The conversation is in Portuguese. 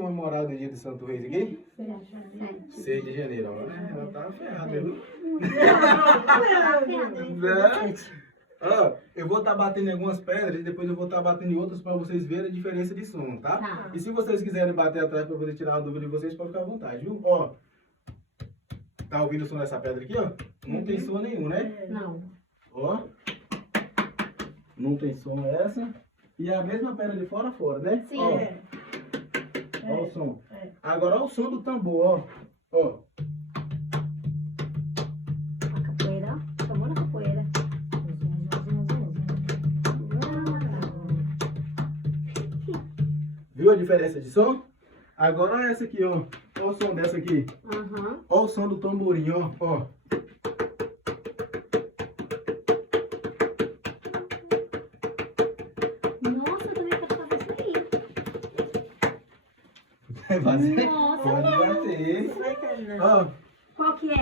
comemorado o dia de Santo Reis aqui? 6 de janeiro, ó, né? Ela tá ferrada, viu? Ó, eu vou estar batendo em algumas pedras e depois eu vou estar batendo em outras para vocês verem a diferença de som, tá? Tá. E se vocês quiserem bater atrás para poder tirar a dúvida de vocês, pode ficar à vontade, viu? Ó, tá ouvindo o som dessa pedra aqui, ó? Não tem som nenhum, né? Não. Ó, não tem som essa. E é a mesma pedra de fora a fora, né? Sim. Ó, ó o som. Agora ó o som do tambor, ó. Ó. A capoeira. Tomou na capoeira. Viu a diferença de som? Agora essa aqui, ó. Ó o som dessa aqui. Aham. Ó o som do tamborim, ó. Ó. Nossa, eu também quero fazer isso aí. Vai fazer? Nossa, Pode bater. Ó. qual que é?